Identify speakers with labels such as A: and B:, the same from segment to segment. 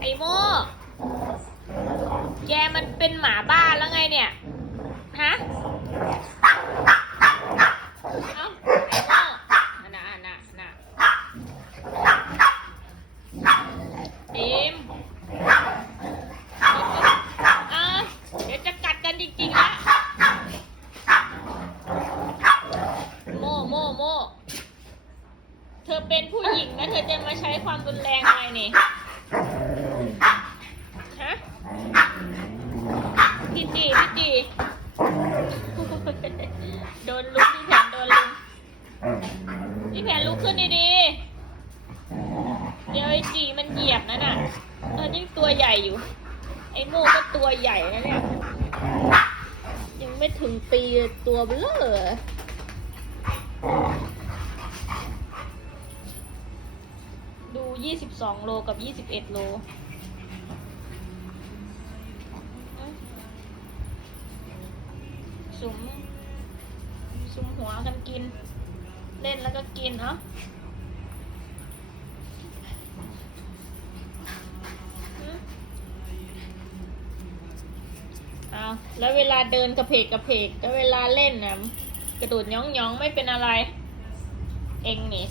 A: ไอโมแกมันเป็นหมาบ้าแล้วไงเนี่ย ฮะเอ้าไอโมอันน่ะอันน่ะอันน่ะอิมอะเดี๋ยวจะกัดกันจริงๆละโมโมโมเธอเป็นผู้หญิงนะเธอจะมาใช้ความรุนแรงอะไรนี่ ฮะ พี่จีพี่จี โดนลุกพี่แผนโดนลุกพี่แผนลุกขึ้นดีๆ เดี๋ยวไอ้ จีมันเหยียบนั่นน่ะเออยิ่ตัวใหญ่อยู่ ไอ้โม่ก็ตัวใหญ่นะเนี่ย ยังไม่ถึงปีเลยตัวเบลอดู22โลกับ21โลสุมสุมหัวกันกิน เล่นแล้วก็กินเนาะ อาแล้วเวลาเดินกระเพกกระเพกแล้วเวลาเล่นนะกระโดดย่องย่องไม่เป็นอะไร เองนี่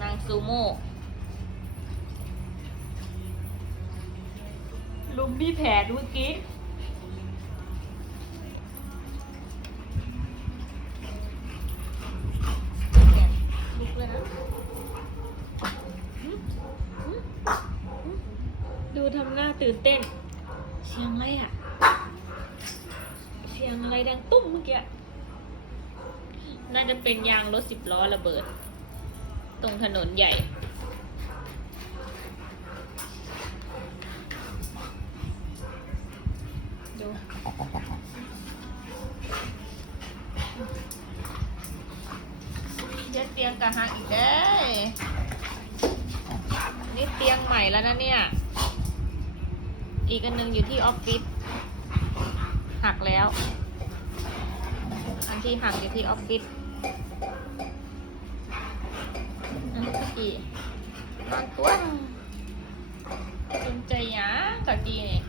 A: นางซูโม่ลุมพี่แผลดูเมื่อกี้ลุกเลยนะดูทำหน้าตื่นเต้น เสียงอะไรอะ เสียงอะไรดังตุ้มเมื่อกี้ น่าจะเป็นยางรถสิบล้อระเบิด ตรงถนนใหญ่ ดูเย็ดเตียงกะหักอีกเด้ยนี่เตียงใหม่แล้วนะเนี่ย อีกอันหนึงอยู่ที่ออฟฟิศหักแล้ว อันที่หักอยู่ที่ออฟฟิศอันนี้ก็กี่นอนตัวสนใจหยากับกี่นี่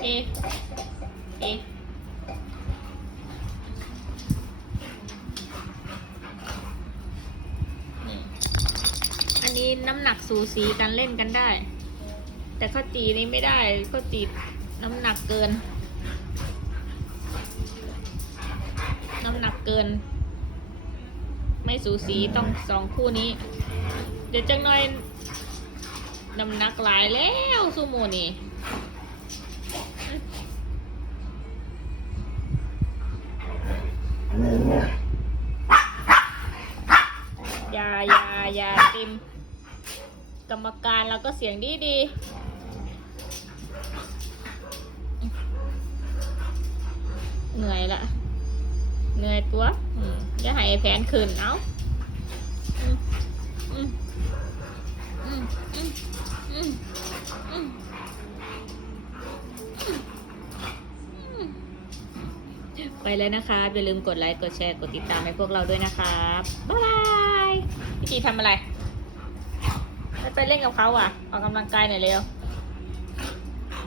A: เอเอนี่อันนี้น้ำหนักสูสีกันเล่นกันได้ แต่ข้าวจีนี่ไม่ได้ข้าวจีน้ำหนักเกิน น้ำหนักเกิน ไม่สูสีต้องสองคู่นี้ เดี๋ยวจังหน่อยน้ำหนักหลายแล้วซูโมนี่อย่าอย่าอย่าติมกรรมการเราก็เสียงดีดี ตัวอืมอย่าให้แผนคืนเอาไปแล้วนะคะอย่าลืมกดไลค์ กดแชร์ กดติดตามให้พวกเราด้วยนะครับ บ๊ายบายพี่จีทำอะไร ไปเล่นกับเขาอะ ออกกำลังกายหน่อยเร็ว